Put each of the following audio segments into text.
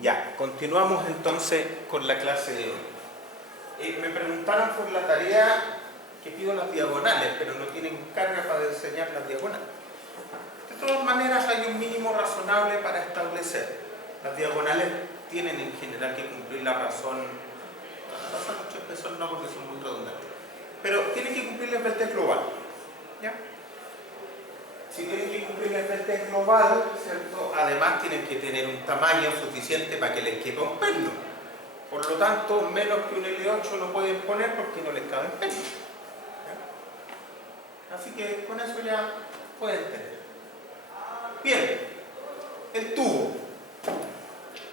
Ya, continuamos entonces con la clase de hoy. Me preguntaron por la tarea que pido las diagonales, pero no tienen carga para enseñar las diagonales. De todas maneras, hay un mínimo razonable para establecer. Las diagonales tienen en general que cumplir la razón 8 espesor no, porque son muy redundantes, pero tienen que cumplir el esbeltez global. ¿Ya? Si tienen que cumplir el esbeltez global, ¿cierto? Además tienen que tener un tamaño suficiente para que les quepa un perno. Por lo tanto, menos que un L8 no pueden poner porque no les cabe perno. Así que con eso ya pueden tener. Bien, el tubo.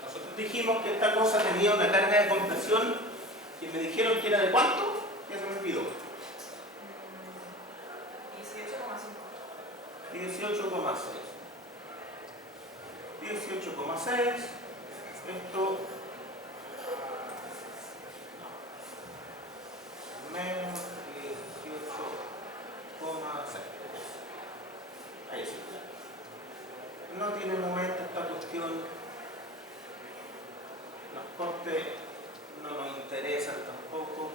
Nosotros dijimos que esta cosa tenía una carga de compresión que me dijeron que era de ¿cuánto? Ya se me olvidó. 18,6. 18,6. Esto menos 18,6. Ahí sí. No tiene momento esta cuestión. Los cortes no nos interesan tampoco.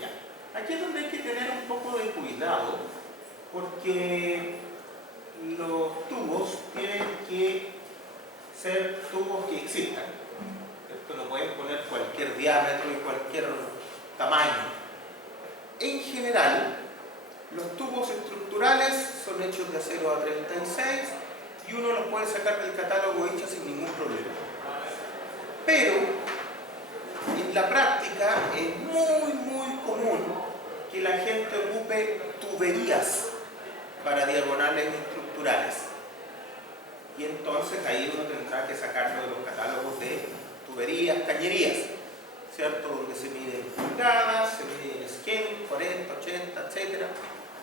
Ya. Aquí es donde hay que tener un poco de cuidado, porque los tubos tienen que ser tubos que existan. Esto no pueden poner cualquier diámetro y cualquier tamaño. En general, los tubos estructurales son hechos de acero A36 y uno los puede sacar del catálogo hecho sin ningún problema. Pero en la práctica es muy común que la gente ocupe tuberías para diagonales estructurales. Y entonces ahí uno tendrá que sacarlo de los catálogos de tuberías, cañerías, ¿cierto? Donde se miden pulgadas, se miden esquemas, 40, 80, etc.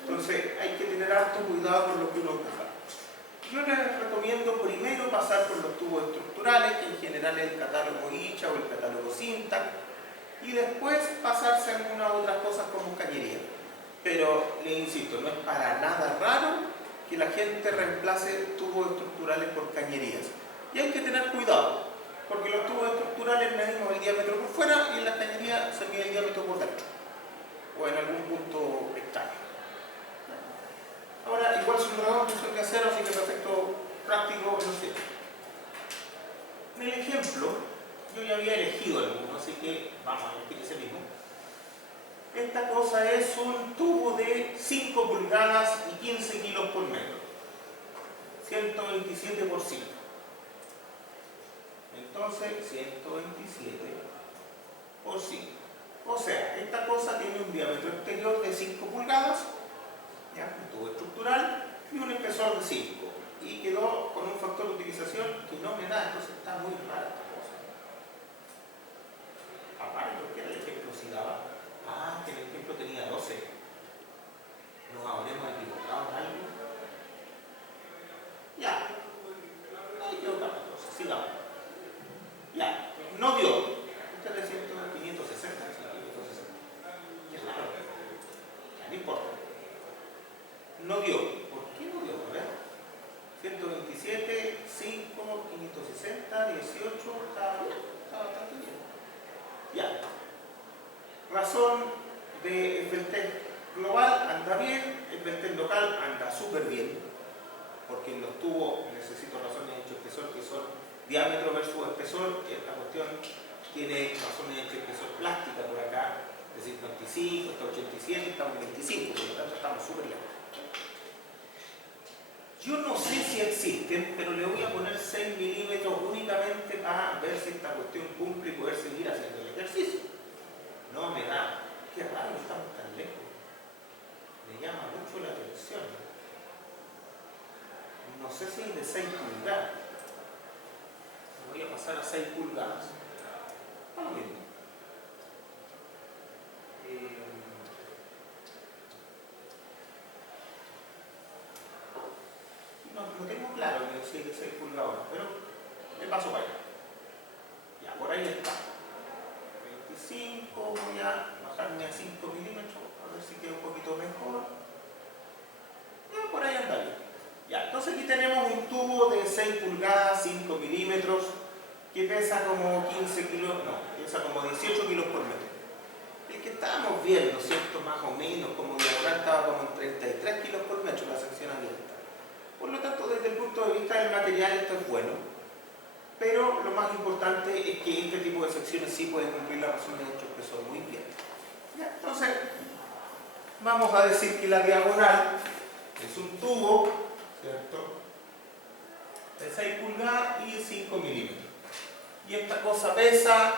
Entonces hay que tener harto cuidado con lo que uno ocupa. Yo les recomiendo primero pasar por los tubos estructurales, que en general es el catálogo ICHA o el catálogo Syntax, y después pasarse a algunas otras cosas como cañería. Pero, les insisto, no es para nada raro que la gente reemplace tubos estructurales por cañerías. Y hay que tener cuidado, porque los tubos estructurales medimos el diámetro por fuera y en la cañería se mide el diámetro por dentro, o en algún punto extraño. Ahora, igual son redondos, son de acero, así que para efecto práctico no sé. En el ejemplo, yo ya había elegido alguno, así que vamos a elegir ese mismo. Esta cosa es un tubo de 5 pulgadas y 15 kilos por metro. 127 por 5. Entonces, 127 por 5. O sea, esta cosa tiene un diámetro exterior de 5 pulgadas, ¿ya? Un tubo estructural y un espesor de 5. Y quedó con un factor de utilización que no me da, entonces está muy rara esta cosa. Aparte, ¿por qué era el ejemplo si daba? Ah, que el ejemplo tenía 12. ¿Nos habremos equivocado en algo? Ya. No equivocamos entonces, sigamos. Ya. No dio. Usted le siento 560, sí, 560. Es raro. Ya, no importa. No dio. ¿Por qué no dio? A ver. 127, 5, 560, 18, está bien. Está bastante bien. Ya. Razón de esbeltez global anda bien, esbeltez local anda súper bien, porque en los tubos necesito razones de hecho espesor que son diámetro versus espesor, y esta cuestión tiene razones de hecho espesor plástica por acá, de 55, hasta 87, estamos en 25, por lo tanto estamos súper lejos. Yo no sé si existen, pero le voy a poner 6 milímetros únicamente para ver si esta cuestión cumple y poder seguir haciendo el ejercicio. No me da. Qué raro que estamos tan lejos. Me llama mucho la atención. No sé si es de 6 pulgadas. Voy a pasar a 6 pulgadas. Vamos bien. No tengo claro que es de 6 pulgadas, pero le paso para allá. Ya, por ahí está. 25, voy a bajarme a 5 milímetros, a ver si queda un poquito mejor. Ya, por ahí anda bien. Ya, entonces aquí tenemos un tubo de 6 pulgadas, 5 milímetros, que pesa como 15 kilos, no, pesa como 18 kilos por metro. El que estábamos viendo, ¿cierto? Más o menos, como diagonal estaba como en 33 kilos por metro la sección abierta. Por lo tanto, desde el punto de vista del material esto es bueno, pero lo más importante es que este tipo de secciones sí pueden cumplir la razón de hechos que son muy bien. ¿Ya? Entonces, vamos a decir que la diagonal es un tubo, ¿cierto? De 6 pulgadas y 5 milímetros. Y esta cosa pesa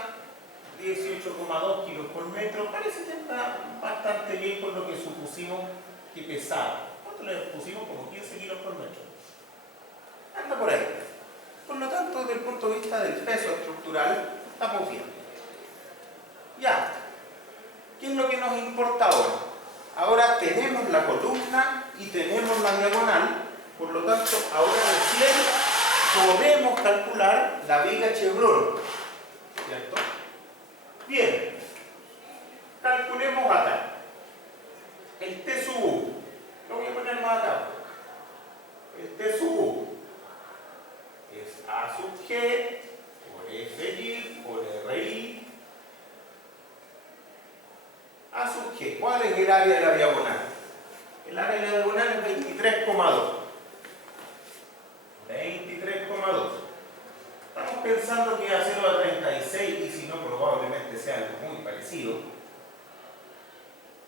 18,2 kilos por metro. Parece que está bastante bien con lo que supusimos que pesaba. ¿Cuánto le pusimos? Como 15 kilos por metro. Anda por ahí. Por lo tanto, desde el punto de vista del peso estructural, estamos bien. Ya. ¿Qué es lo que nos importa ahora? Ahora tenemos la columna y tenemos la diagonal. Por lo tanto, ahora recién podemos calcular la viga Chevron. ¿Cierto? Bien. Calculemos acá. El T sub U. Lo voy a poner más acá. El T sub U es A sub G por FY por RI. A sub G. ¿Cuál es el área de la diagonal? El área de la diagonal es 23,2. 23,2. Estamos pensando que a 0 a 36 y si no probablemente sea algo muy parecido.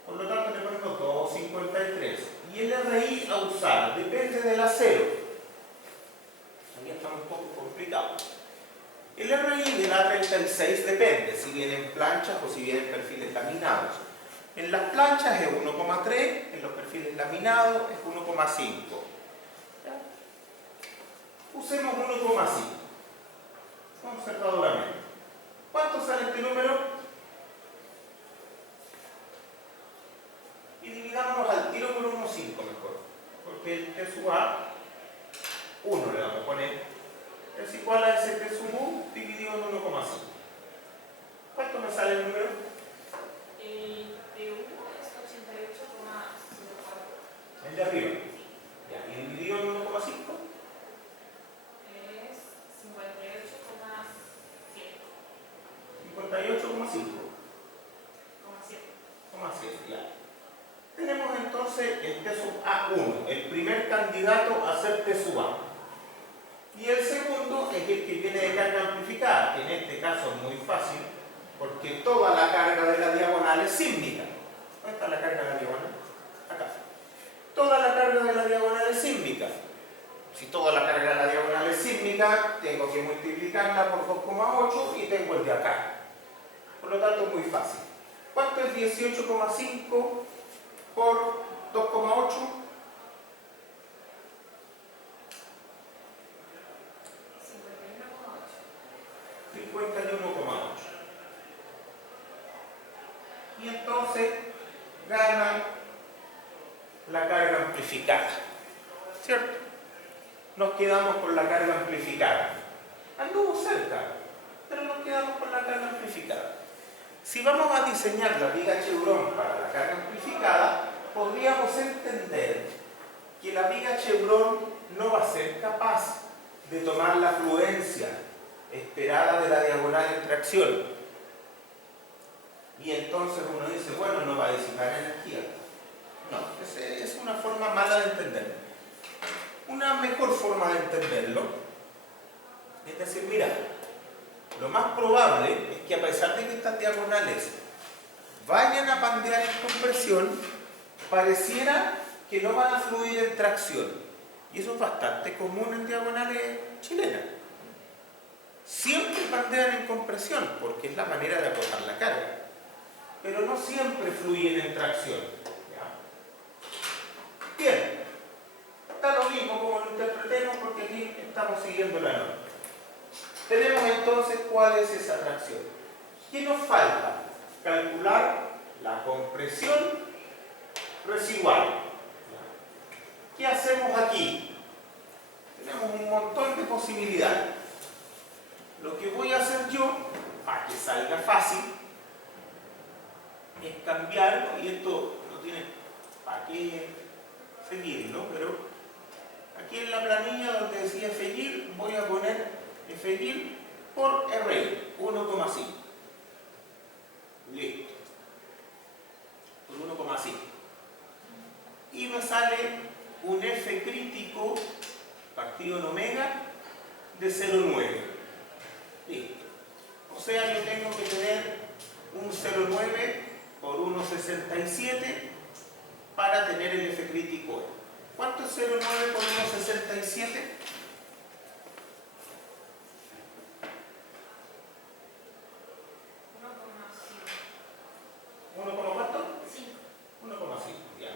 Por lo tanto le ponemos 2,53. Y el RI a usar depende del acero. Aquí está un poco complicado. El RI del A36 depende si vienen planchas o si vienen perfiles laminados. En las planchas es 1,3, en los perfiles laminados es 1,5. Usemos 1,5 conservadoramente. ¿Cuánto sale este número? Y dividámonos al tiro por 1,5 mejor, porque el T sub A 1 le vamos a poner, es igual a ese T sub U dividido en 1,5. ¿Cuánto me sale el número? El T1 es 88,04. El de arriba. Ya, y dividido en 1,5. Es 58,7. 58,5. Ya. Tenemos entonces el T sub A1, el primer candidato a ser T sub A. Y el segundo es el que viene de carga amplificada, que en este caso es muy fácil, porque toda la carga de la diagonal es sísmica. ¿Dónde está la carga de la diagonal? Acá. Toda la carga de la diagonal es sísmica. Si toda la carga de la diagonal es sísmica, tengo que multiplicarla por 2,8 y tengo el de acá. Por lo tanto, es muy fácil. ¿Cuánto es 18,5 por 2,8? 51,8. Y entonces gana la carga amplificada. ¿Cierto? Nos quedamos con la carga amplificada. Anduvo cerca, pero nos quedamos con la carga amplificada. Si vamos a diseñar la viga Chevron para la carga amplificada, podríamos entender que la viga Chevron no va a ser capaz de tomar la fluencia esperada de la diagonal en tracción. Y entonces uno dice, bueno, no va a disipar energía. No, es una forma mala de entenderlo. Una mejor forma de entenderlo es decir, mira, lo más probable es que a pesar de que estas diagonales vayan a pandear en compresión, pareciera que no van a fluir en tracción. Y eso es bastante común en diagonales chilenas. Siempre pandean en compresión, porque es la manera de aportar la carga. Pero no siempre fluyen en tracción. ¿Ya? Bien. Está lo mismo como lo interpretemos, porque aquí estamos siguiendo la norma. Tenemos entonces cuál es esa tracción. ¿Qué nos falta? Calcular la compresión residual. ¿Qué hacemos aquí? Tenemos un montón de posibilidades. Lo que voy a hacer yo, para que salga fácil, es cambiar, y esto no tiene para qué seguirlo, pero aquí en la planilla donde decía FY, voy a poner FY por RI, 1,5. Listo. Por 1,5. Y me sale un F crítico partido en omega de 0,9. Listo. O sea, yo tengo que tener un 0,9 por 1,67 para tener el F crítico E. ¿Cuánto es 0,9 por 1,67? 1, ¿cuánto? 1,5. Ya.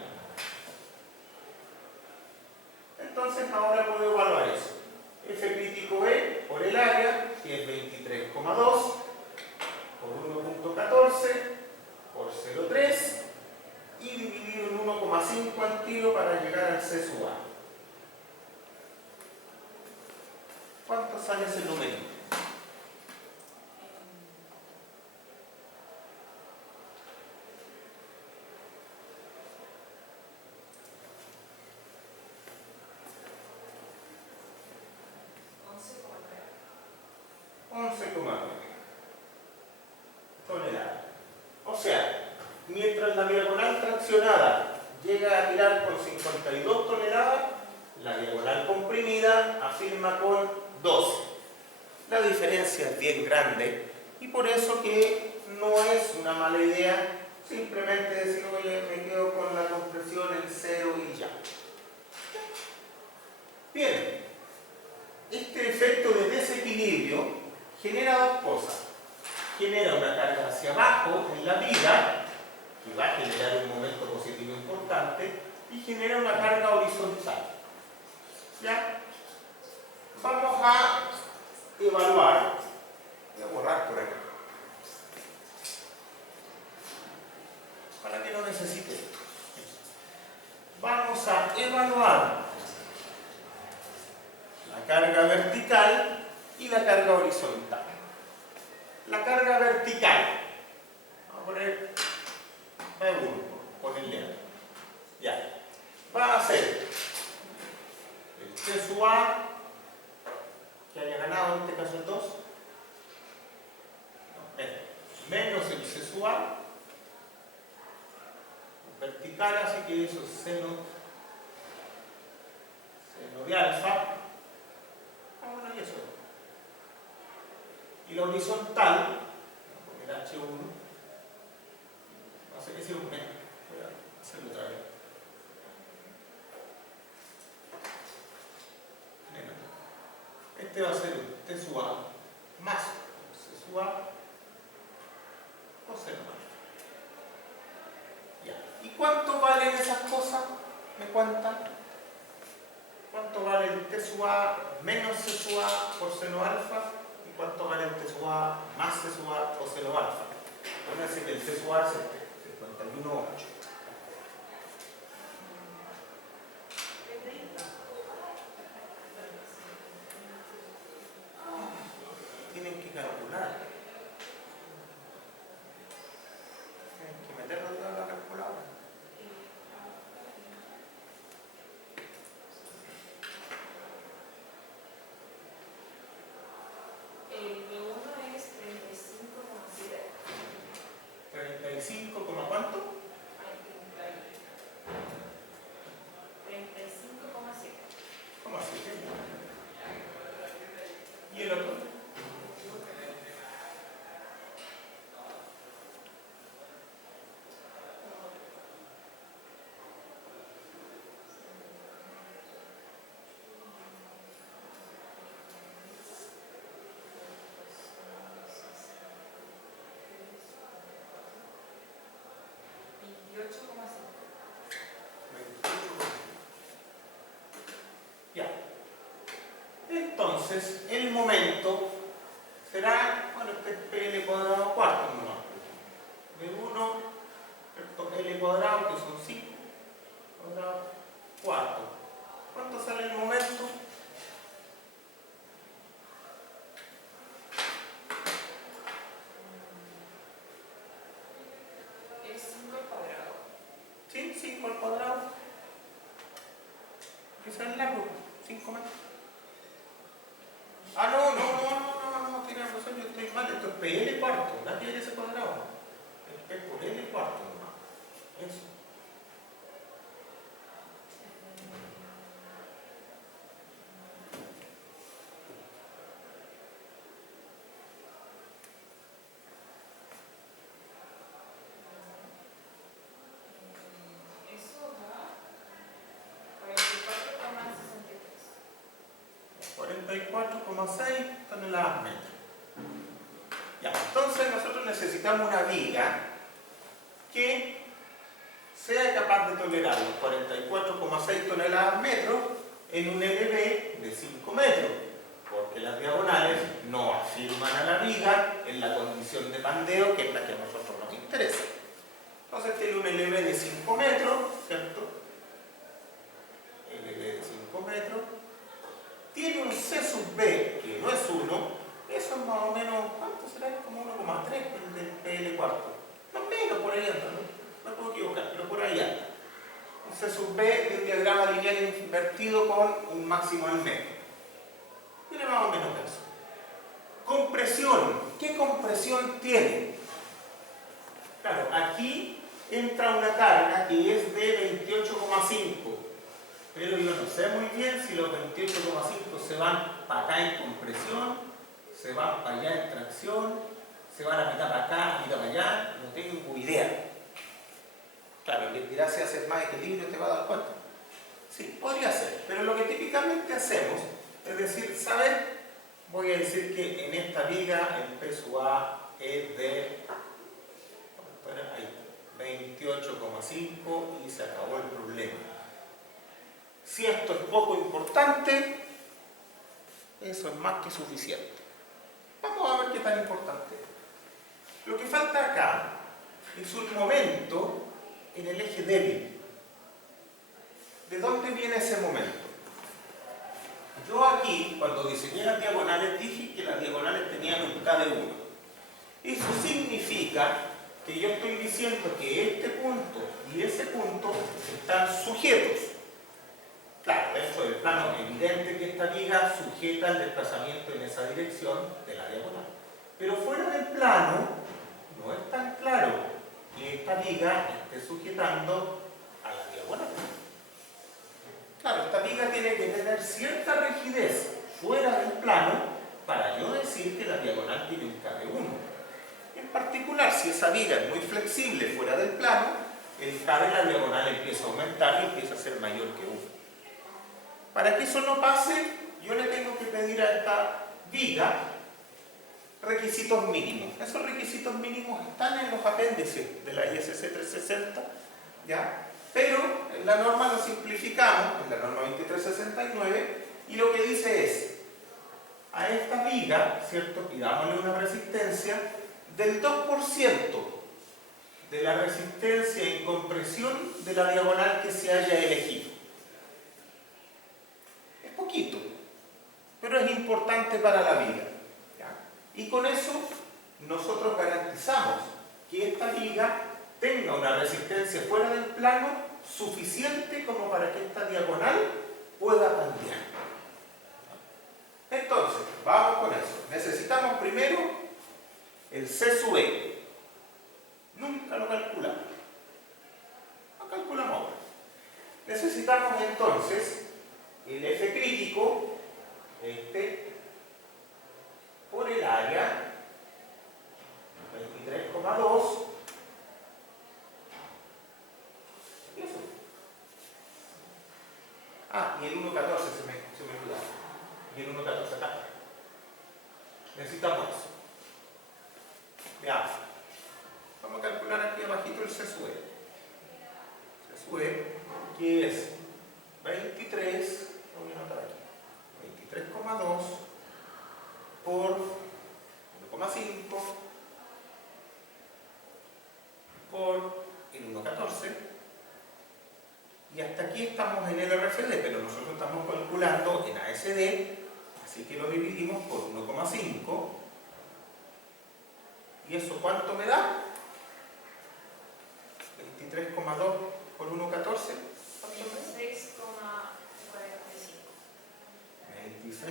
Entonces ahora puedo evaluar eso. F crítico E por el área, que es 23,2 por 1,14 por 0,3 y dividido en 1,5 al tiro para llegar al C sub A. ¿Cuánto sale ese número? Toneladas. O sea, mientras la diagonal traccionada llega a tirar con 52 toneladas, la diagonal comprimida afirma con 12. La diferencia es bien grande y por eso que no es una mala idea simplemente decir, oye, me quedo con la compresión en 0 y ya. Bien, este efecto de desequilibrio genera dos cosas. Genera una carga hacia abajo en la vida, que va a generar un momento positivo importante, y genera una carga horizontal. ¿Ya? Vamos a evaluar, voy a borrar por aquí, para que no necesite. Vamos a evaluar la carga vertical y la carga horizontal. La carga vertical, vamos a poner B1, ponerle ahí. Ya, va a ser el C sub A, que haya ganado en este caso el 2, menos el C sub A, vertical, así que eso es seno de alfa. Bueno, y eso. Y la horizontal, el H1, va a ser ese 1, voy a hacerlo otra vez. Este va a ser un T sub A más C sub A coseno alfa. Ya. ¿Y cuánto valen esas cosas? ¿Me cuentan? ¿Cuánto vale el T sub A menos C sub A por seno alfa? ¿Y cuánto vale el T sub A más C sub A por seno alfa? Vamos a decir que el T sub A es 51,8. Tienen que calcular. Tienen que meterlo todo en la calculadora. El B1 es 35,7. 35, ¿cuánto? 35,7. ¿Cómo así? ¿Y el otro? Ya. Entonces, el momento será, bueno, este es PL cuadrado cuarto nomás. B1, L cuadrado, que son 5, cuadrado cuarto. ¿Cuánto sale el momento? Es 5 al cuadrado. ¿Sí? 5 al cuadrado. ¿Qué sale el largo? 5 metros. Ah, no, tiene PL cuarto, nadie quiere ese cuadrado. Es P por L cuarto nomás. Eso. Eso da 44,63. 44,6 toneladas metro. Ya, entonces nosotros necesitamos una viga que sea capaz de tolerar los 44,6 toneladas metros en un LB de 5 metros, porque las diagonales no afirman a la viga en la condición de pandeo, que es la que a nosotros nos interesa. Entonces tiene un LB de 5 metros, ¿cierto? LB de 5 metros. Tiene un C sub B, que no es 1, eso es más o menos, ¿cuánto será? Como 1,3 del PL cuarto. Más o menos por ahí anda, ¿no? No puedo equivocar, pero por ahí anda. Un C sub B de un diagrama lineal invertido con un máximo al medio. Tiene más o menos eso. Compresión. ¿Qué compresión tiene? Claro, aquí entra una carga que es de 28,5. Pero yo no sé muy bien si los 28,5 se van para acá en compresión, se van para allá en tracción, se van a mitad para acá, a mitad para allá, no tengo idea. Claro, le dirá si haces más equilibrio te va a dar cuenta. Sí, podría ser, pero lo que típicamente hacemos es decir, ¿sabes? Voy a decir que en esta viga el P sub A es de 28,5 y se acabó el problema. Si esto es poco importante, eso es más que suficiente. Vamos a ver qué tan importante es. Lo que falta acá es un momento en el eje débil. ¿De dónde viene ese momento? Yo aquí, cuando diseñé las diagonales, dije que las diagonales tenían un K de 1. Eso significa que yo estoy diciendo que este punto y ese punto están sujetos. Claro, dentro del plano es evidente que esta viga sujeta el desplazamiento en esa dirección de la diagonal. Pero fuera del plano, no es tan claro que esta viga esté sujetando a la diagonal. Claro, esta viga tiene que tener cierta rigidez fuera del plano para yo decir que la diagonal tiene un K de 1. En particular, si esa viga es muy flexible fuera del plano, el K de la diagonal empieza a aumentar y empieza a ser mayor que 1. Para que eso no pase, yo le tengo que pedir a esta viga requisitos mínimos. Esos requisitos mínimos están en los apéndices de la ISC 360, ¿ya? Pero en la norma lo simplificamos, en la norma 2369, y lo que dice es, a esta viga, ¿cierto? Pidámosle una resistencia del 2% de la resistencia en compresión de la diagonal que se haya elegido. Es poquito, pero es importante para la viga, ¿ya? Y con eso nosotros garantizamos que esta viga tenga una resistencia fuera del plano suficiente como para que esta diagonal pueda cambiar. Entonces, vamos con eso. Necesitamos primero el C sub E. Nunca lo calculamos. Lo calculamos ahora. Necesitamos entonces el F crítico, por el área 23,2. Eso. Ah, y el 1,14 se me olvidaba. Y el 1,14 acá. Necesitamos eso. Veamos. Vamos a calcular aquí abajito el C sub E. C sub E, que es 23, lo voy a anotar aquí, 23,2 por 1,5 por el 1,14. Y hasta aquí estamos en el RFD, pero nosotros estamos calculando en ASD, así que lo dividimos por 1,5. ¿Y eso cuánto me da? 23,2 por 1,14. 26,45.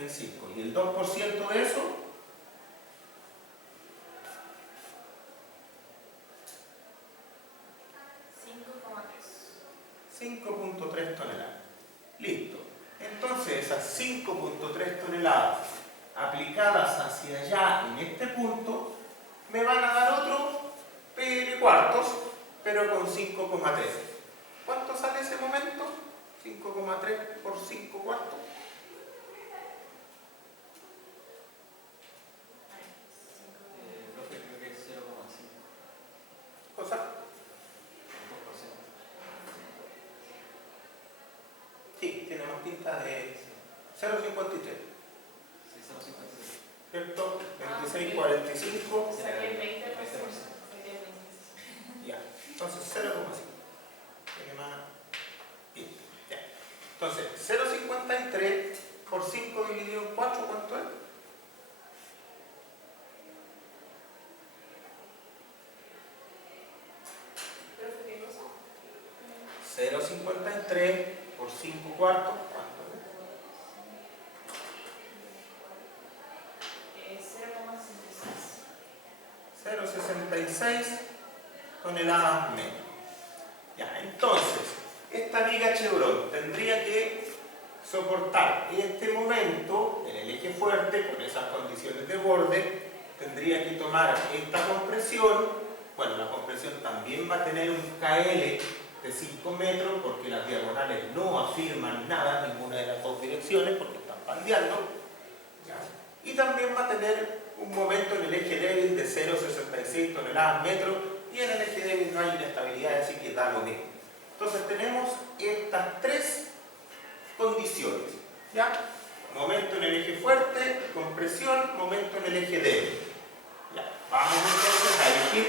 26,45. ¿Y el 2% de eso? del lado aplicadas hacia allá en este punto, me van a dar otro PL cuartos, pero con 5,3. ¿Cuánto sale ese momento? 5,3 por 5 cuartos. Profe, creo que es 0,5. ¿Cosa? 2%. Sí, tiene más pinta de 0,53. Sí, 0,56. ¿Cierto? 26, 45. Saqué el 20%. 20%. Saqué el 20%. Ya. Entonces 0,5. Tiene más pinta. Ya. Entonces 0,53 por 5 dividido en 4, ¿cuánto es? ¿Profe, qué cosa? 0,53 por 5 cuartos, ¿cuánto es? 0,66. 0,66 toneladas menos. Ya, entonces, esta viga Chevron tendría que soportar este momento en el eje fuerte con esas condiciones de borde, tendría que tomar esta compresión. Bueno, la compresión también va a tener un KL de 5 metros porque las diagonales no afirman nada en ninguna de las dos direcciones porque están pandeando. ¿Ya? Y también va a tener un momento en el eje débil de 0,66 toneladas metros y en el eje débil no hay inestabilidad, así que da lo mismo. Entonces tenemos estas tres condiciones. ¿Ya? Momento en el eje fuerte, compresión, momento en el eje débil. Ya. Vamos entonces a elegir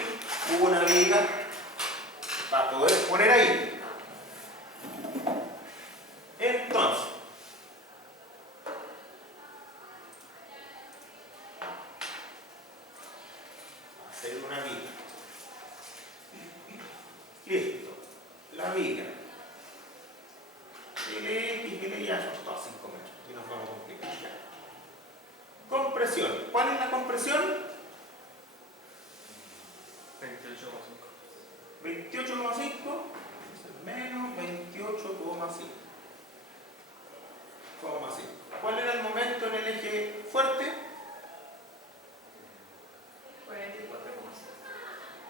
una viga para poder poner ahí. Entonces, hacer una viga. Listo. La viga. Y ya son todos 5 metros. Y nos vamos a complicar ya. Compresión. ¿Cuál es la compresión? 28,5. 28,5 menos 28,5. ¿Cuál era el momento en el eje fuerte?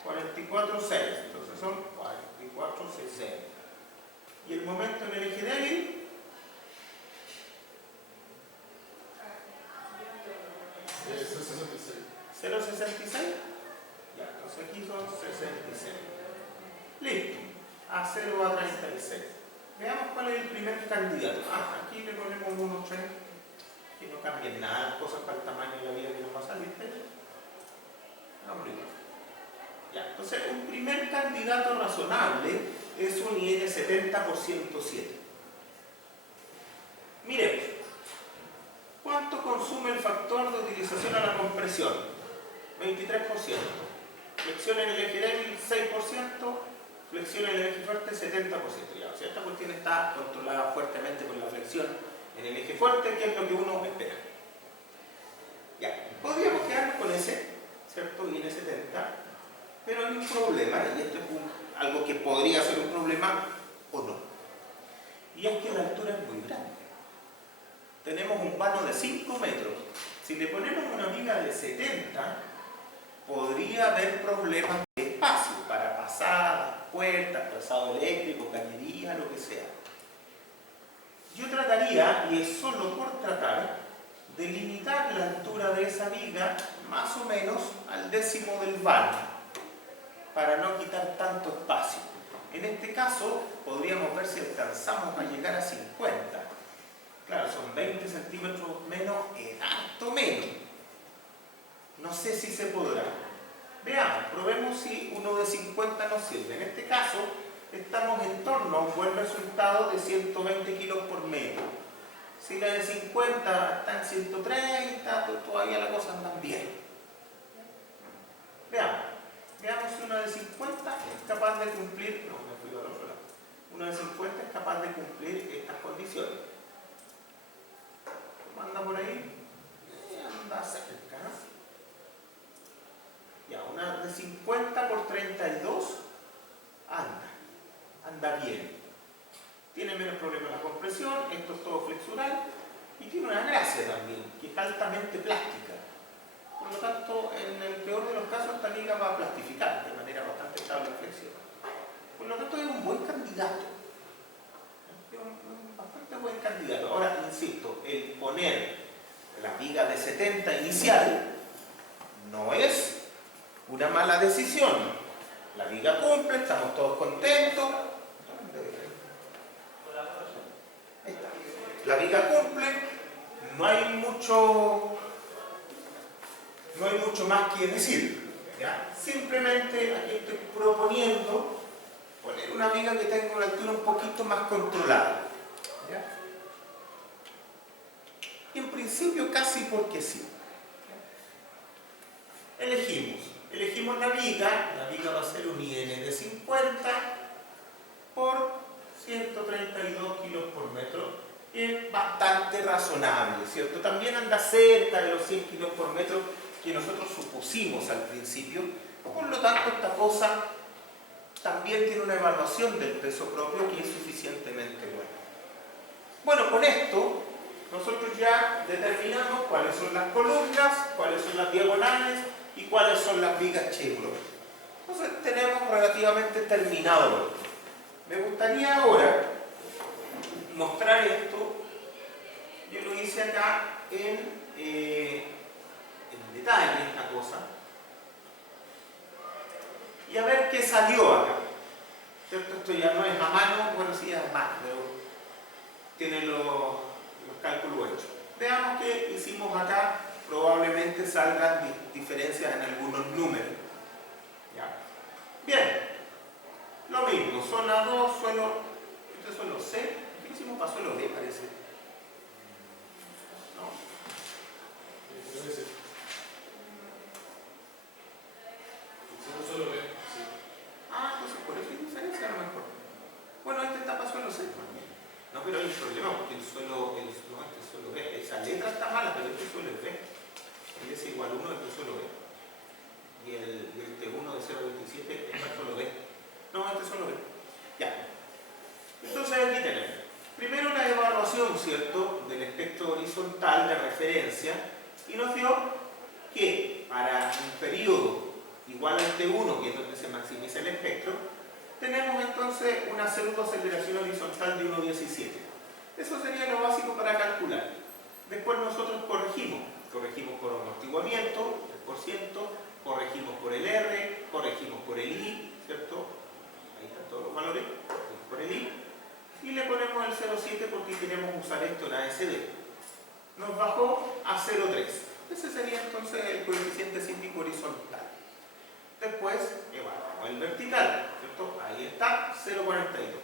44,6. 44,6. Entonces son 44,60. ¿Y el momento en el eje débil? 0,66. Ya, entonces aquí son 66. Listo. A 0 a 36. Veamos cuál es el primer candidato. Aquí le ponemos 1,3. Que no cambien nada, cosas para el tamaño de la vida que nos va a salir. Vamos igual. Ya, entonces un primer candidato razonable es un IN 70 por 107. Miremos. ¿Cuánto consume el factor de utilización a la compresión? 23%. Flexión en el eje débil, 6%. Flexión en el eje fuerte, 70%. Ya, o sea, esta cuestión está controlada fuertemente por la flexión en el eje fuerte, que es lo que uno espera. Ya, podríamos quedarnos con ese, ¿cierto? IN 70. Pero hay un problema, y esto es algo que podría ser un problema o no. Y es que la altura es muy grande. Tenemos un vano de 5 metros. Si le ponemos una viga de 70, podría haber problemas de espacio para pasadas, puertas, trazado eléctrico, cañería, lo que sea. Yo trataría, y es solo por tratar, de limitar la altura de esa viga más o menos al décimo del vano, para no quitar tanto espacio. En este caso, podríamos ver si alcanzamos a llegar a 50. Claro, son 20 centímetros menos, harto menos. No sé si se podrá. Veamos, probemos si uno de 50 nos sirve. En este caso, estamos en torno a un buen resultado de 120 kilos por metro. Si la de 50 está en 130, todavía la cosa anda bien. Veamos. Veamos si una de 50 es capaz de cumplir, no, me fui al otro lado. Una de 50 es capaz de cumplir estas condiciones. ¿Cómo anda por ahí? Anda cerca. Ya, una de 50 por 32 anda bien. Tiene menos problema la compresión, esto es todo flexural y tiene una gracia también, que es altamente plástica. Por lo tanto, en el peor de los casos, esta liga va a plastificar de manera bastante estable en flexión. Por lo tanto, es un buen candidato. Es un bastante buen candidato. Ahora, insisto, el poner la viga de 70 inicial no es una mala decisión. La viga cumple, estamos todos contentos. Ahí está. La viga cumple, no hay mucho más que decir. ¿Ya? Simplemente aquí estoy proponiendo poner una viga que tenga una altura un poquito más controlada. ¿Ya? Y en principio casi porque sí. Elegimos la viga va a ser un IN de 50 por 132 kilos por metro, es bastante razonable, ¿cierto? También anda cerca de los 100 kilos por metro que nosotros supusimos al principio, por lo tanto esta cosa también tiene una evaluación del peso propio que es suficientemente buena. Bueno, con esto nosotros ya determinamos cuáles son las columnas, cuáles son las diagonales y cuáles son las vigas Chevron. Entonces tenemos relativamente terminado esto. Me gustaría ahora mostrar esto. Yo lo hice acá en detalle esta cosa. Y a ver qué salió acá. ¿Cierto? Esto ya no es a mano, bueno sí es a mano, pero tiene los cálculos hechos. Veamos qué hicimos acá. Probablemente salgan diferencias en algunos números. ¿Ya? Bien, lo mismo, zona 2, suelo, este es suelo C, ¿qué hicimos para suelo D parece? ¿No? Solo B, sí. Ah, entonces por eso hay diferencia a lo mejor. Bueno, este está para suelo C también. No, pero hay un problema porque el suelo, no, este es suelo B, esa letra está mala, pero este suelo es B. Y es igual 1 de suelo B. Y el T1 de 0.27 es para suelo B. No, este es suelo B. Ya. Entonces aquí tenemos. Primero la evaluación, ¿cierto?, del espectro horizontal de referencia. Y nos dio que para un periodo igual al T1, que es donde se maximiza el espectro, tenemos entonces una pseudoaceleración horizontal de 1.17. Eso sería lo básico para calcular. Después nosotros corregimos por amortiguamiento, 3%, corregimos por el R, corregimos por el I, ¿cierto? Ahí están todos los valores, por el I, y le ponemos el 0,7 porque queremos usar esto en ASD. Nos bajó a 0,3. Ese sería entonces el coeficiente sísmico horizontal. Después evaluamos el vertical, ¿cierto? Ahí está, 0,42.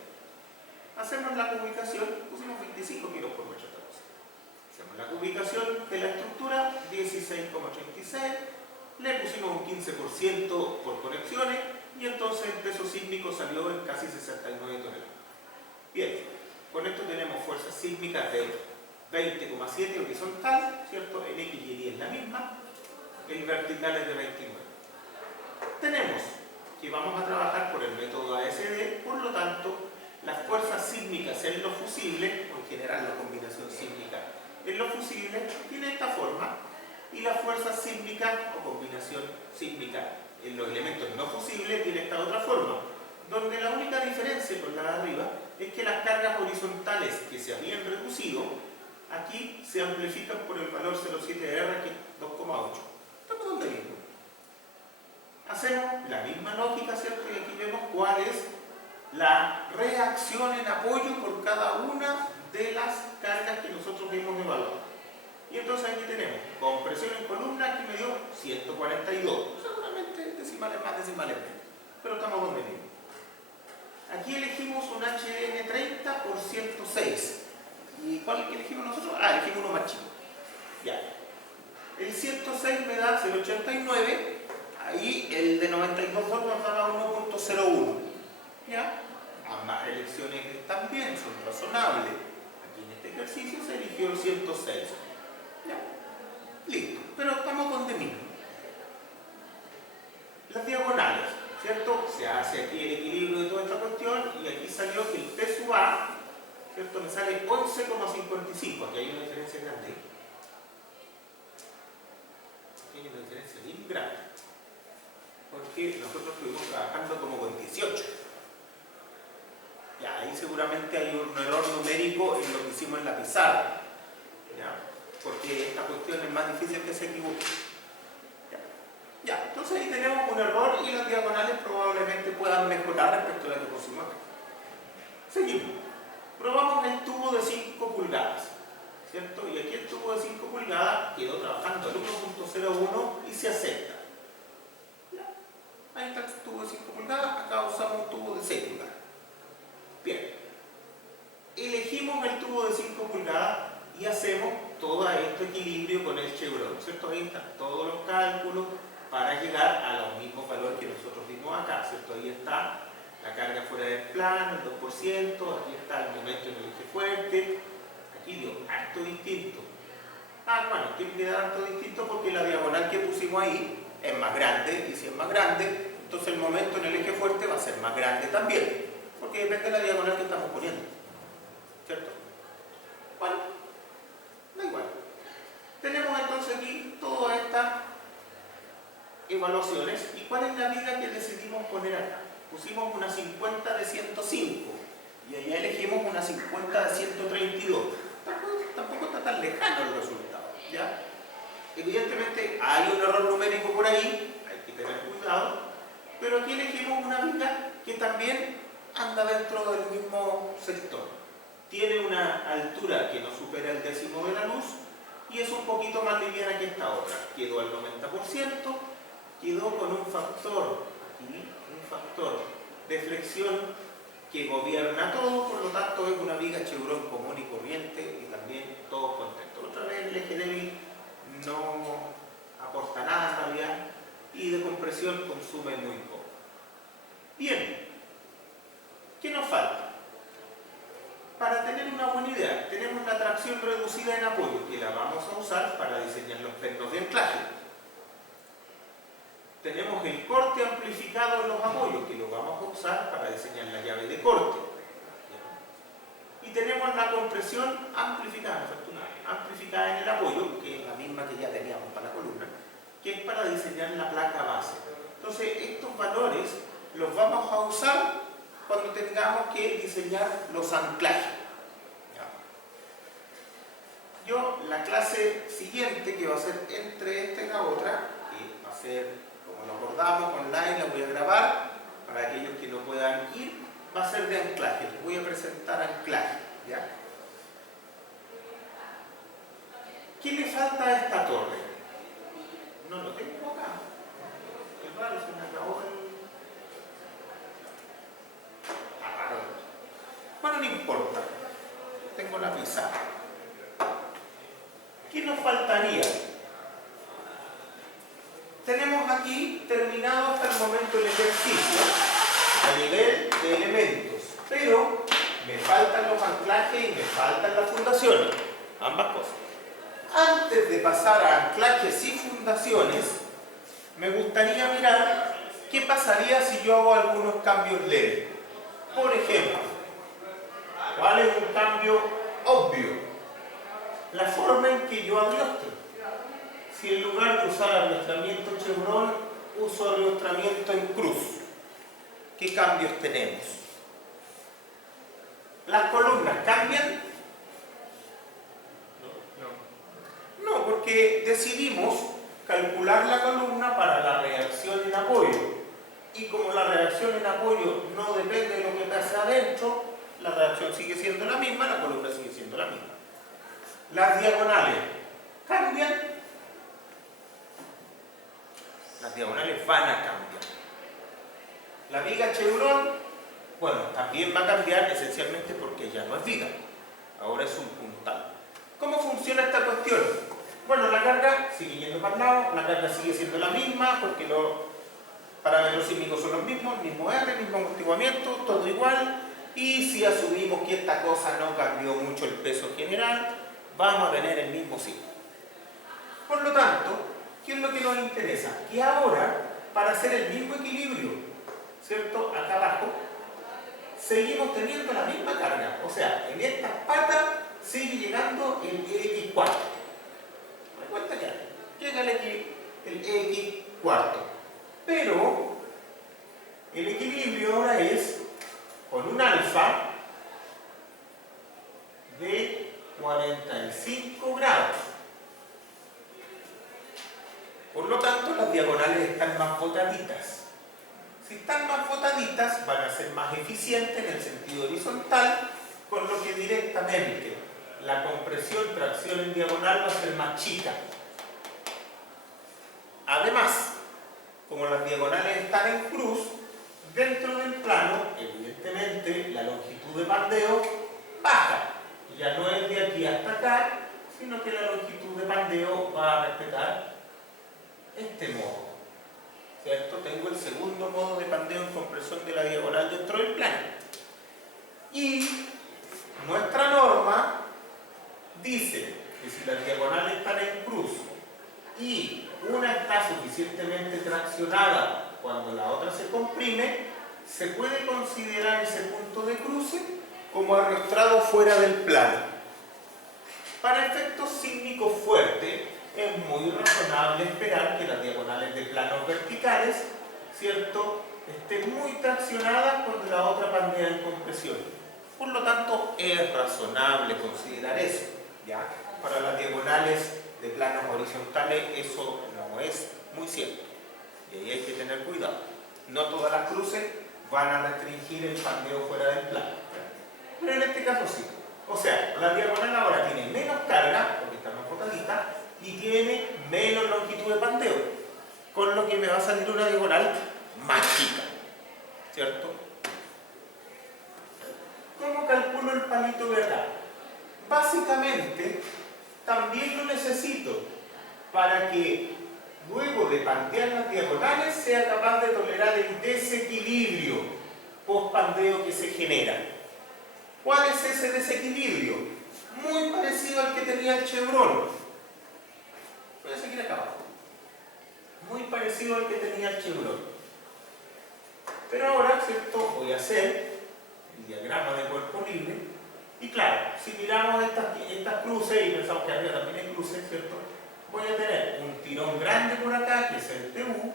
Hacemos la cubicación, pusimos 25 kilos por metro. Hacemos la cubicación de la estructura, 16,86, le pusimos un 15% por conexiones y entonces el peso sísmico salió en casi 69 toneladas. Bien, con esto tenemos fuerzas sísmicas de 20,7 horizontal, ¿cierto? El X y Y es la misma, el vertical es de 29. Tenemos que vamos a trabajar por el método ASD, por lo tanto, las fuerzas sísmicas en los fusibles, o en general la combinación sísmica en los fusibles, tiene esta forma, y la fuerza sísmica o combinación sísmica en los elementos no fusibles tiene esta otra forma, donde la única diferencia con la de arriba es que las cargas horizontales que se habían reducido aquí se amplifican por el valor 0,7R, que es 2,8. Estamos donde mismo. Hacemos la misma lógica, ¿cierto? Y aquí vemos cuál es la reacción en apoyo por cada una de las cargas que nosotros hemos evaluado. Y entonces aquí tenemos compresión en columna, aquí me dio 142, seguramente decimales más, decimales menos, pero estamos donde mismo. Aquí elegimos un HN30 por 106. ¿Y cuál elegimos nosotros? Ah, elegimos uno más chico. Ya. El 106 me da 0,89, ahí el de 92.2 nos daba 1,01. ¿Ya? Ambas elecciones también son razonables. Aquí en este ejercicio se eligió el 106. ¿Ya? Listo. Pero estamos donde mismo. Las diagonales, ¿cierto? Se hace aquí el equilibrio de toda esta cuestión y aquí salió que el P sub A, ¿cierto? Me sale 11,55. Aquí hay una diferencia grande. Aquí hay una diferencia bien grande. Porque nosotros estuvimos trabajando como con 18. Ya, ahí seguramente hay un error numérico en lo que hicimos en la pizarra. ¿Ya? Porque esta cuestión es más difícil que se equivoque. Ya, entonces ahí tenemos un error y las diagonales probablemente puedan mejorar respecto a la que pusimos acá. Seguimos. Probamos el tubo de 5 pulgadas, ¿cierto? Y aquí el tubo de 5 pulgadas quedó trabajando al 1.01 y se acepta. Ya. Ahí está el tubo de 5 pulgadas, acá usamos un tubo de 6 pulgadas. Bien. Elegimos el tubo de 5 pulgadas y hacemos todo este equilibrio con el chevron, ¿cierto? Ahí están todos los cálculos para llegar a los mismos valores que nosotros vimos acá, ¿cierto? Ahí está la carga fuera del plano, el 2%, aquí está el momento en el eje fuerte, aquí dio harto distinto. Bueno, tiene que dar harto distinto porque la diagonal que pusimos ahí es más grande, y si es más grande, entonces el momento en el eje fuerte va a ser más grande también, porque depende de la diagonal que estamos poniendo, ¿cierto? Bueno, da igual. Tenemos entonces aquí todas estas evaluaciones. ¿Y cuál es la viga que decidimos poner acá? Pusimos una 50 de 105 y allá elegimos una 50 de 132. Tampoco está tan lejano el resultado, ¿ya? Evidentemente hay un error numérico por ahí, hay que tener cuidado, pero aquí elegimos una viga que también anda dentro del mismo sector. Tiene una altura que no supera el décimo de la luz y es un poquito más liviana que esta otra. Quedó al 90%, quedó con un factor, aquí, un factor de flexión que gobierna todo, por lo tanto es una viga chevron común y corriente y también todos contentos. Otra vez el eje débil no aporta nada en realidad y de compresión consume muy poco. Bien, ¿qué nos falta? Para tener una buena idea, tenemos la tracción reducida en apoyo, que la vamos a usar para diseñar los pernos de anclaje. Tenemos el corte amplificado en los apoyos, que lo vamos a usar para diseñar la llave de corte. Y tenemos la compresión amplificada, amplificada en el apoyo, que es la misma que ya teníamos para la columna, que es para diseñar la placa base. Entonces, estos valores los vamos a usar cuando tengamos que diseñar los anclajes. Yo, la clase siguiente, que va a ser entre esta y la otra, que va a ser, como lo acordamos, online, la voy a grabar, para aquellos que no puedan ir, va a ser de anclaje. Les voy a presentar anclaje, ¿ya? ¿Qué le falta a esta torre? No lo tengo acá. Es raro, se me acabó el... Bueno, no importa. Tengo la pizarra. ¿Qué nos faltaría? Tenemos aquí terminado hasta el momento el ejercicio a nivel de elementos, pero me faltan los anclajes y me faltan las fundaciones, ambas cosas. Antes de pasar a anclajes y fundaciones, me gustaría mirar qué pasaría si yo hago algunos cambios leves. Por ejemplo, ¿cuál es un cambio obvio? La forma en que yo arrastro. Si en lugar de usar arrastramiento chevron, uso arrastramiento en cruz, ¿qué cambios tenemos? ¿Las columnas cambian? No, porque decidimos calcular la columna para la reacción en apoyo. Y como la reacción en apoyo no depende de lo que pasa adentro, la reacción sigue siendo la misma, la columna sigue siendo la misma. Las diagonales cambian. Las diagonales van a cambiar. La viga chevron, bueno, también va a cambiar esencialmente porque ya no es viga. Ahora es un puntal. ¿Cómo funciona esta cuestión? Bueno, la carga sigue yendo para el lado, la carga sigue siendo la misma porque los parámetros sísmicos son los mismos, el mismo R, el mismo amortiguamiento, todo igual. Y si asumimos que esta cosa no cambió mucho el peso general, vamos a tener el mismo signo. Por lo tanto, ¿qué es lo que nos interesa? Que ahora, para hacer el mismo equilibrio, ¿cierto? Acá abajo, seguimos teniendo la misma carga. O sea, en estas patas sigue llegando el x cuarto. ¿Me cuenta ya? Llega el x cuarto. Pero el equilibrio ahora es con un alfa de 45 grados. Por lo tanto, las diagonales están más botaditas. Si están más botaditas, van a ser más eficientes en el sentido horizontal, con lo que directamente la compresión, tracción en diagonal va a ser más chica. Además, como las diagonales están en cruz, dentro del plano, evidentemente, la longitud de pandeo baja. Ya no es de aquí hasta acá, sino que la longitud de pandeo va a respetar este modo. ¿Cierto? Tengo el segundo modo de pandeo en compresión de la diagonal dentro del plano. Y nuestra norma dice que si las diagonales están en cruz y una está suficientemente traccionada cuando la otra se comprime, se puede considerar ese punto de cruce como arrastrado fuera del plano. Para efectos sísmicos fuertes, es muy razonable esperar que las diagonales de planos verticales, ¿cierto?, estén muy traccionadas cuando la otra pandea en compresión. Por lo tanto, es razonable considerar eso, ¿ya? Para las diagonales de planos horizontales eso no es muy cierto. Y ahí hay que tener cuidado. No todas las cruces van a restringir el pandeo fuera del plano, ¿ya? Pero en este caso sí. O sea, la diagonal ahora tiene menos carga, porque está más botadita, y tiene menos longitud de pandeo, con lo que me va a salir una diagonal más chica, ¿cierto? ¿Cómo calculo el palito de acá? Básicamente, también lo necesito para que luego de pandear las diagonales sea capaz de tolerar el desequilibrio post-pandeo que se genera. ¿Cuál es ese desequilibrio? Muy parecido al que tenía el chevron. Voy a seguir acá abajo. Muy parecido al que tenía el chevron. Pero ahora, ¿cierto?, voy a hacer el diagrama de cuerpo libre. Y claro, si miramos estas cruces y pensamos que arriba también hay cruces, ¿cierto?, voy a tener un tirón grande por acá, que es el TU,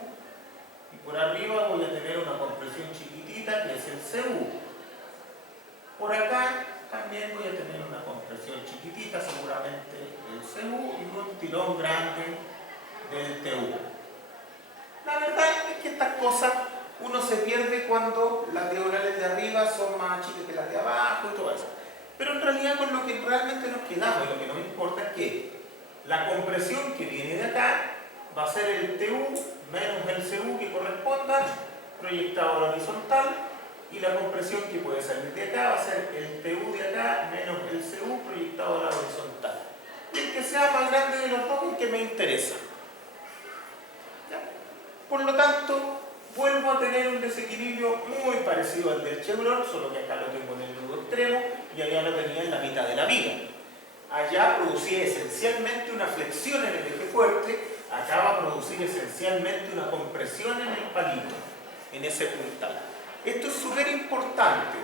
y por arriba voy a tener una compresión chiquitita, que es el CU. Por acá también voy a tener una compresión chiquitita, seguramente el CU, y un tirón grande del TU. La verdad es que estas cosas uno se pierde cuando las diagonales de arriba son más chicas que las de abajo y todo eso. Pero en realidad con lo que realmente nos quedamos y lo que nos importa es que la compresión que viene de acá va a ser el TU menos el CU que corresponda, proyectado a la horizontal, y la compresión que puede salir de acá va a ser el TU de acá menos el CU proyectado a la horizontal. Y el que sea más grande de los dos es el que me interesa. ¿Ya? Por lo tanto, vuelvo a tener un desequilibrio muy parecido al del chevron, solo que acá lo tengo en el nudo extremo y allá lo tenía en la mitad de la viga. Allá producía esencialmente una flexión en el eje fuerte, acá va a producir esencialmente una compresión en el palito, en ese puntal. Esto es súper importante,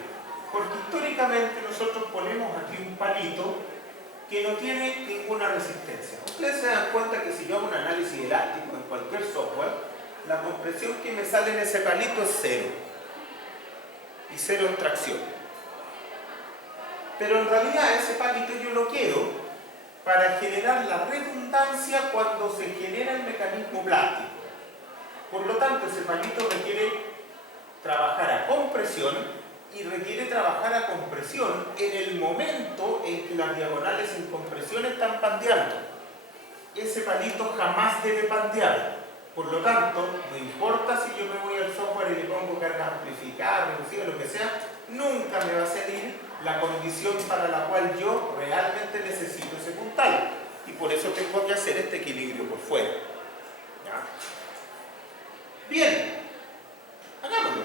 porque históricamente nosotros ponemos aquí un palito que no tiene ninguna resistencia. Ustedes se dan cuenta que si yo hago un análisis elástico en cualquier software, la compresión que me sale en ese palito es cero. Y cero en tracción. Pero en realidad ese palito yo lo quiero para generar la redundancia cuando se genera el mecanismo plástico. Por lo tanto, ese palito requiere trabajar a compresión y requiere trabajar a compresión en el momento en que las diagonales en compresión están pandeando. Ese palito jamás debe pandear. Por lo tanto, no importa si yo me voy al software y le pongo carga amplificada, reducida, lo que sea, nunca me va a salir la condición para la cual yo realmente necesito ese puntal. Y por eso tengo que hacer este equilibrio por fuera. ¿Ya? Bien, hagámoslo.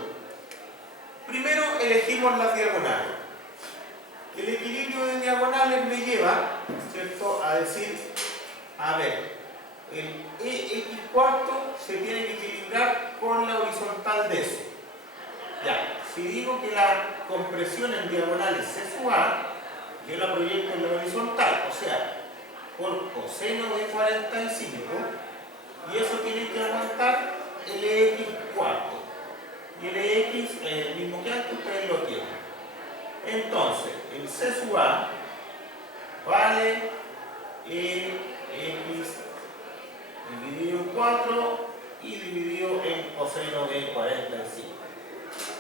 Primero elegimos las diagonales. El equilibrio de diagonales me lleva, ¿cierto?, a decir, a ver, el EX cuarto se tiene que equilibrar con la horizontal de eso. Ya, si digo que la compresión en diagonales C sub A, yo la proyecto en la horizontal, o sea, por coseno de 45, y eso tiene que aguantar Lx cuarto. Y Lx es el mismo que antes, ustedes lo tienen. Entonces, el C sub A vale X dividido en 4 y dividido en coseno de 45.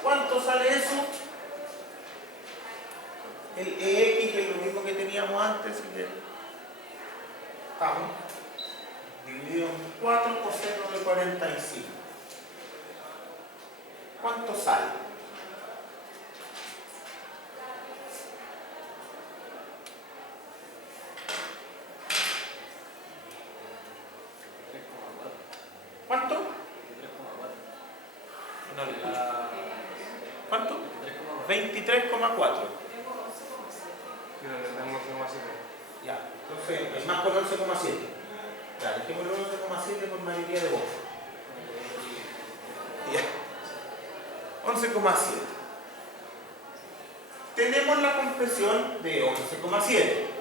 ¿Cuánto sale eso? El Ex es lo mismo que teníamos antes, así que estamos dividido en 4 coseno de 45. ¿Cuánto sale? ¿Cuánto? 23,4. ¿Cuánto? 23,4. 23,4. Tengo 11,7. Yo le tengo 11,7. Ya, entonces es más con 11,7. Ya, dejémoslo 11,7 por mayoría de votos. Ya. 11,7. Tenemos la compresión de 11,7.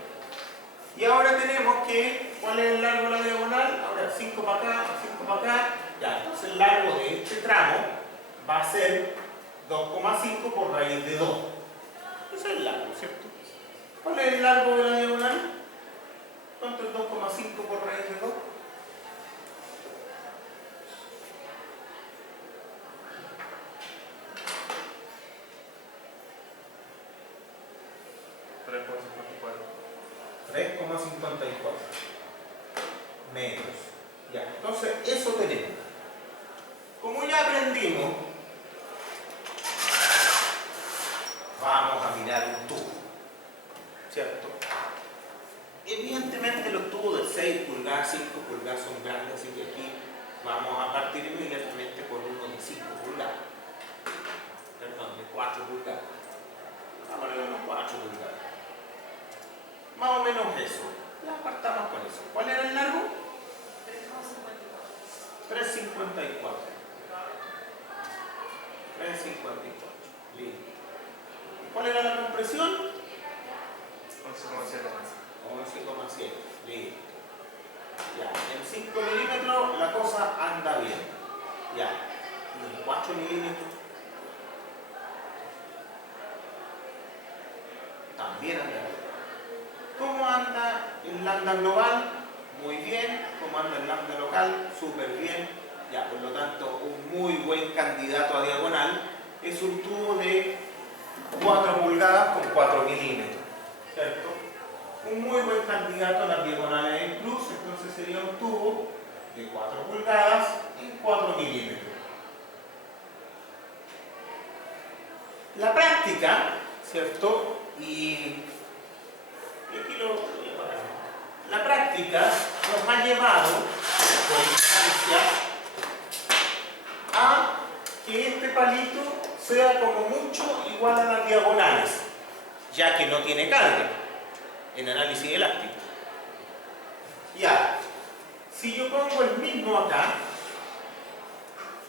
Y ahora tenemos que, ¿cuál es el largo de la diagonal? Ahora 5 para acá, 5 para acá. Ya, entonces el largo de este tramo va a ser 2,5 por raíz de 2. Ese es el largo, ¿cierto? ¿Cuál es el largo de la diagonal? ¿Cuánto es 2,5 por raíz de 2? Metros. Ya, entonces eso tenemos. Como ya aprendimos, vamos a mirar un tubo, ¿cierto? Evidentemente los tubos de 6 pulgadas, 5 pulgadas son grandes, así que aquí vamos a partir inmediatamente por uno de 5 pulgadas. Perdón, de 4 pulgadas. Vamos a ver unos 4 pulgadas. Más o menos eso. Ya partamos con eso. ¿Cuál era el largo? 3,54. 3,54. Listo. ¿Cuál era la compresión? 11,7. 11,7. Listo. Ya, en 5 milímetros la cosa anda bien. Ya. Y en 4 milímetros también anda bien. ¿Cómo anda el lambda global? Muy bien. ¿Cómo anda el lambda local? Súper bien. Ya, por lo tanto, un muy buen candidato a diagonal es un tubo de 4 pulgadas con 4 milímetros. ¿Cierto? Un muy buen candidato a las diagonales en cruz, entonces sería un tubo de 4 pulgadas y 4 milímetros. La práctica, ¿cierto? Y aquí lo voy a parar. La práctica nos ha llevado, por instancia, a que este palito sea como mucho igual a las diagonales, ya que no tiene carga en análisis elástico. Ya, si yo pongo el mismo acá,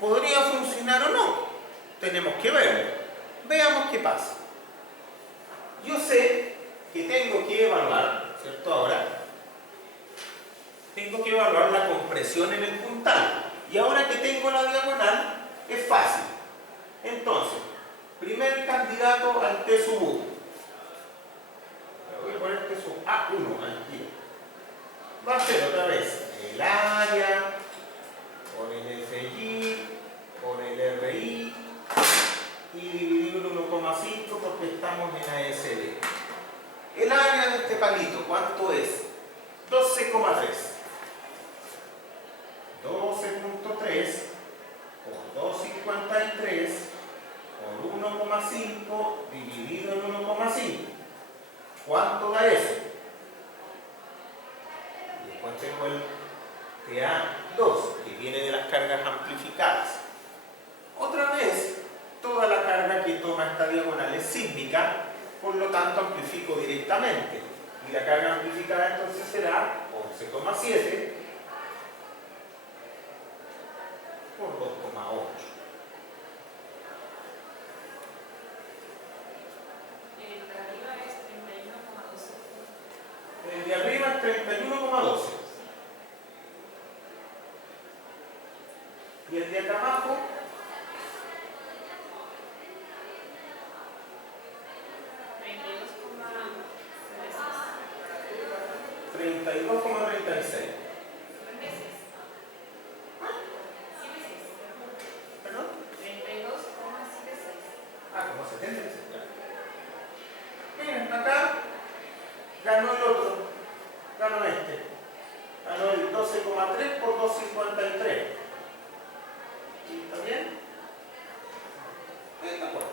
¿podría funcionar o no? Tenemos que verlo. Veamos qué pasa. Yo sé que tengo que evaluar, ¿cierto? Ahora, tengo que evaluar la compresión en el puntal. Y ahora que tengo la diagonal, es fácil. Entonces, primer candidato al T sub 1. Voy a poner T sub A1 aquí. Va a ser otra vez el área por el FY, por el RI y dividido en 1,5 porque estamos en ASD. El área de este palito, ¿cuánto es? 12,3. 12.3 por 2,53 por 1,5 dividido en 1,5. ¿Cuánto da eso? Y después tengo el TA2, que viene de las cargas amplificadas. Otra vez, toda la carga que toma esta diagonal es sísmica, por lo tanto amplifico directamente. Y la carga amplificada entonces será 11,7 por 2,8. Y el de acá abajo, 32,36. ¿Perdón? 32,76. Ah, como 76. Miren, acá ganó el otro, ganó este. Ganó el 12,3 por 2,53. ¿Está bien? De acuerdo.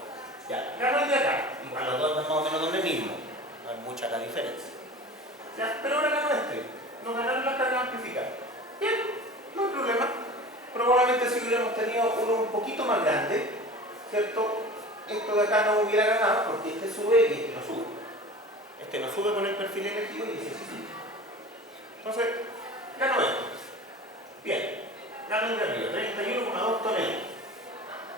Ya, ganó el de acá. Igual los dos más o menos donde mismo. No hay mucha la diferencia. Ya, pero ahora ganó este. Nos ganaron las cargas amplificadas. Bien, no hay problema. Probablemente si hubiéramos tenido uno un poquito más grande, ¿cierto? Esto de acá no hubiera ganado porque este sube y este no sube. Este no sube con el perfil elegido y ese sí sube. Entonces, ganó esto. Bien, ganó el de arriba, 31,2 toneladas.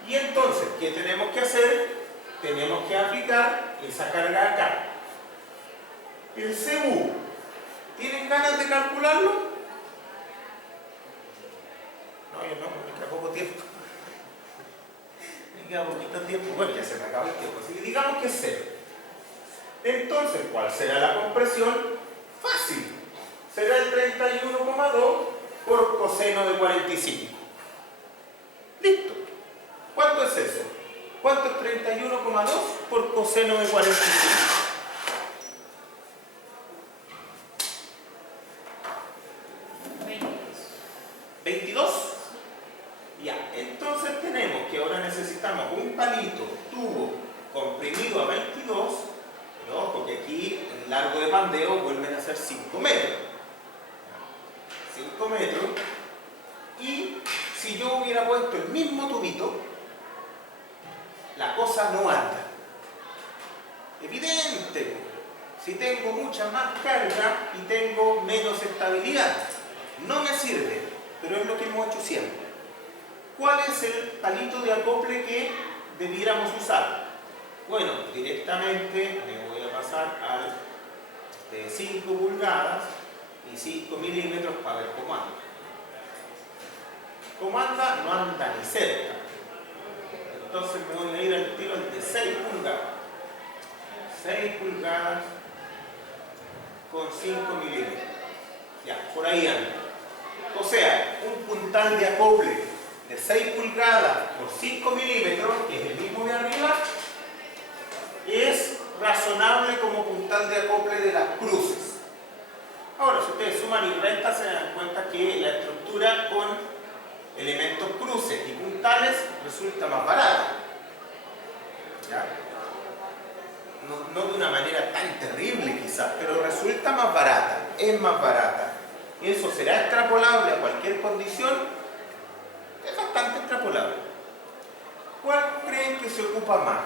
Y entonces, ¿qué tenemos que hacer? Tenemos que aplicar esa carga acá. El CU, ¿tienen ganas de calcularlo? No, yo no, me queda poco tiempo. Me queda poquito tiempo. Bueno, ya se me acaba el tiempo. Así que digamos que es 0. Entonces, ¿cuál será la compresión? Fácil. Será el 31,2 por coseno de 45. Listo. ¿Cuánto es eso? ¿Cuánto es 31,2 por coseno de 45? ¿22? Ya, entonces tenemos que ahora necesitamos un palito tubo comprimido a 22, pero ojo que aquí el largo de pandeo vuelven a ser 5 metros. 5 metros. Y si yo hubiera puesto el mismo tubito, la cosa no anda. Evidente, si tengo mucha más carga y tengo menos estabilidad, no me sirve, pero es lo que hemos hecho siempre. ¿Cuál es el palito de acople que debiéramos usar? Bueno, directamente me voy a pasar al de 5 pulgadas y 5 milímetros para ver cómo anda. Como anda, no anda ni cerca. Entonces me voy a ir al tiro de 6 pulgadas. 6 pulgadas con 5 milímetros. Ya, por ahí anda. O sea, un puntal de acople de 6 pulgadas por 5 milímetros, que es el mismo de arriba, es razonable como puntal de acople de las cruces. Ahora, si ustedes suman y restan, se dan cuenta que la estructura con elementos cruces y puntales resulta más barata. ¿Ya? No de una manera tan terrible quizás, pero resulta más barata, es más barata. ¿Y eso será extrapolable a cualquier condición? Es bastante extrapolable. ¿Cuál creen que se ocupa más?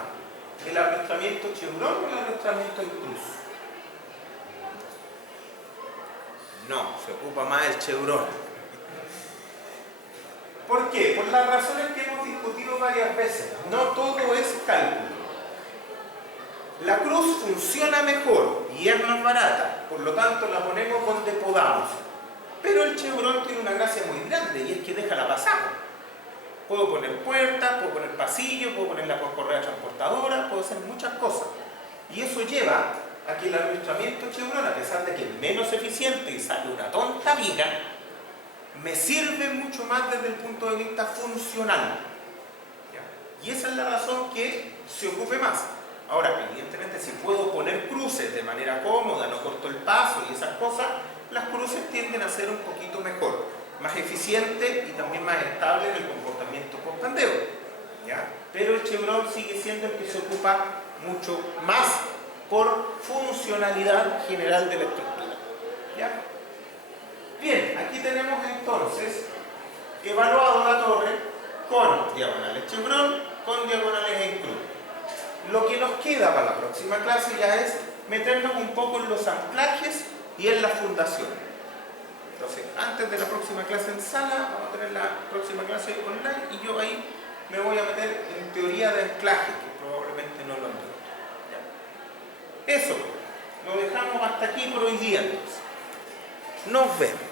¿El arrastramiento Chevron o el arrastramiento en cruz? No, se ocupa más el Chevron. ¿Por qué? Por las razones que hemos discutido varias veces. No todo es cálculo. La cruz funciona mejor y es más barata, por lo tanto la ponemos donde podamos. Pero el Chevron tiene una gracia muy grande y es que deja la pasada. Puedo poner puertas, puedo poner pasillos, puedo ponerla por correa transportadora, puedo hacer muchas cosas. Y eso lleva a que el arrastramiento Chevron, a pesar de que es menos eficiente y sale una tonta viga, me sirve mucho más desde el punto de vista funcional. ¿Ya? Y esa es la razón que se ocupe más. Ahora, evidentemente, si puedo poner cruces de manera cómoda, no corto el paso y esas cosas, las cruces tienden a ser un poquito mejor, más eficiente y también más estable en el comportamiento post-pandeo. ¿Ya? Pero el Chevron sigue siendo el que se ocupa mucho más por funcionalidad general de la estructura. ¿Ya? Bien, aquí tenemos entonces evaluado la torre con diagonales Chevron, con diagonales en cruz. Lo que nos queda para la próxima clase ya es meternos un poco en los anclajes y en la fundación. Entonces, antes de la próxima clase en sala, vamos a tener la próxima clase online y yo ahí me voy a meter en teoría de anclaje, que probablemente no lo han visto. ¿Ya? Eso, lo dejamos hasta aquí por hoy día entonces. Nos vemos.